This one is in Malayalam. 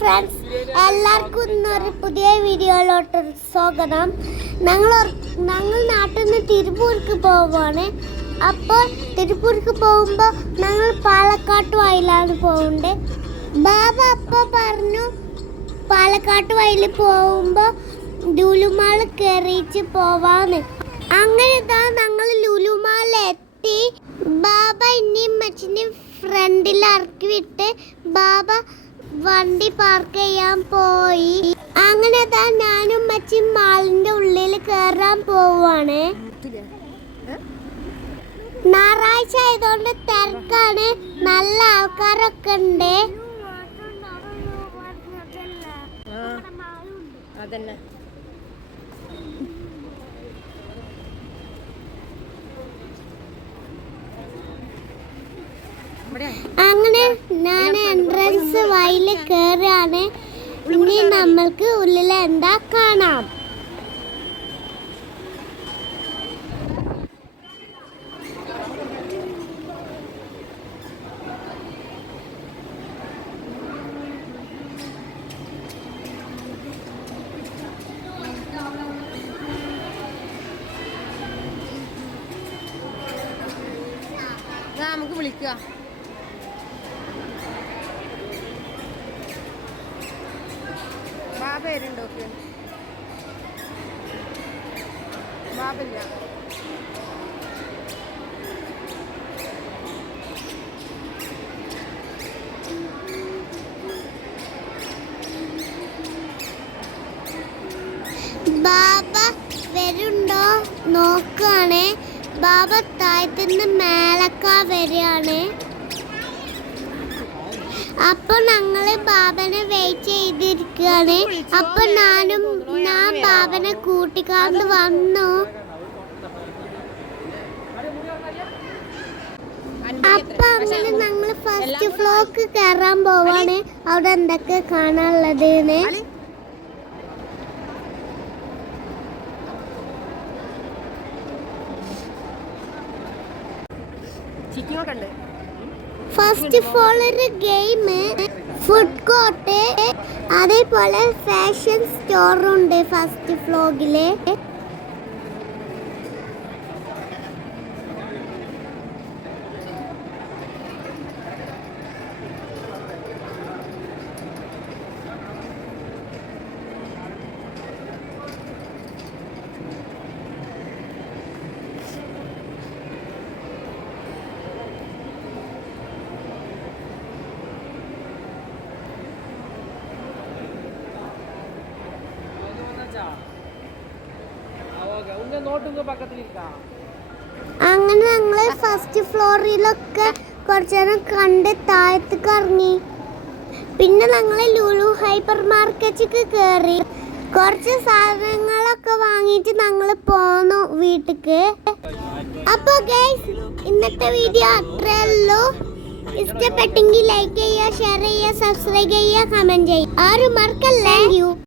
ഫ്രണ്ട്സ്, എല്ലാവർക്കും ഇന്നൊരു പുതിയ വീഡിയോയിലോട്ട് സ്വാഗതം. ഞങ്ങൾ നാട്ടിൽ നിന്ന് തിരുപ്പൂർക്ക് പോവുകയാണ്. അപ്പോൾ തിരുപ്പൂർക്ക് പോകുമ്പോൾ ഞങ്ങൾ പാലക്കാട്ട് വയലാണ് പോകുന്നത്. ബാബ അപ്പോൾ പറഞ്ഞു പാലക്കാട്ട് വയൽ പോകുമ്പോൾ ലുലുമാൾ കയറിച്ച് പോവാന്ന്. അങ്ങനെ ഞങ്ങൾ ലുലുമാളിലെത്തി. ബാബ ഇനിയും മച്ചിനെയും ഫ്രണ്ടിൽ ഇറക്കി വിട്ട് ബാബ വണ്ടി പാർക്ക് ചെയ്യാൻ പോയി. അങ്ങനെ ഞാനും മച്ചും മാളിന്റെ ഉള്ളിൽ കയറാൻ പോവാണ്. ഞായറാഴ്ച ആയതുകൊണ്ട് തിരക്കാണ്, നല്ല ആൾക്കാരൊക്കെ ഉണ്ട്. അങ്ങനെ ഞാൻ എൻട്രൻസ് വഴിയിൽ കയറാണ്. ഇനി നമ്മൾക്ക് ഉള്ളിൽ എന്താ കാണാം. നമുക്ക് വിളിക്കുക. ബാബ വരുന്നുണ്ടോക്ക്? ബാബില്ല. ബാബ വരുണ്ടോ നോക്കാണ്. ബാബ താഴത്തുനിന്ന് മേലക്കാ വരികയാണ്. അപ്പൊ ഞങ്ങള് ബാബനെ വെയിറ്റ് ചെയ്തിരിക്കുകയാണ്. അപ്പൊ ഞാൻ ബാബനെ കൂട്ടിക്കാണ്ട് വന്നു. അപ്പൊ അങ്ങനെ ഞങ്ങള് ഫസ്റ്റ് ഫ്ലോർക്ക് കയറാൻ പോവാണ്. അവിടെ എന്തൊക്കെ കാണാനുള്ളത് ഫസ്റ്റ് ഫ്ലോർ ഒരു ഗെയിം, ഫുഡ് കോർട്ട്, അതേപോലെ ഫാഷൻ സ്റ്റോറുണ്ട് ഫസ്റ്റ് ഫ്ലോറില്. അങ്ങനെ ഞങ്ങള് ഫസ്റ്റ് ഫ്ലോറിലൊക്കെ കുറച്ചേരം കണ്ട് താഴത്തേക്ക് ഇറങ്ങി. പിന്നെ ഞങ്ങള് ലുലു ഹൈപ്പർ മാർക്കറ്റിക്ക് കയറി. കുറച്ച് സാധനങ്ങളൊക്കെ വാങ്ങിയിട്ട് ഞങ്ങൾ പോന്നു വീട്ടിക്ക്. അപ്പൊ ഗൈസ്, ഇന്നത്തെ വീഡിയോ അത്രേ ഉള്ളൂ. ഇഷ്ടപ്പെട്ടെങ്കിൽ ലൈക്ക് ചെയ്യുക, ഷെയർ ചെയ്യുക, സബ്സ്ക്രൈബ് ചെയ്യുക, കമന്റ് ചെയ്യുക. ആരും മറക്കല്ലേ.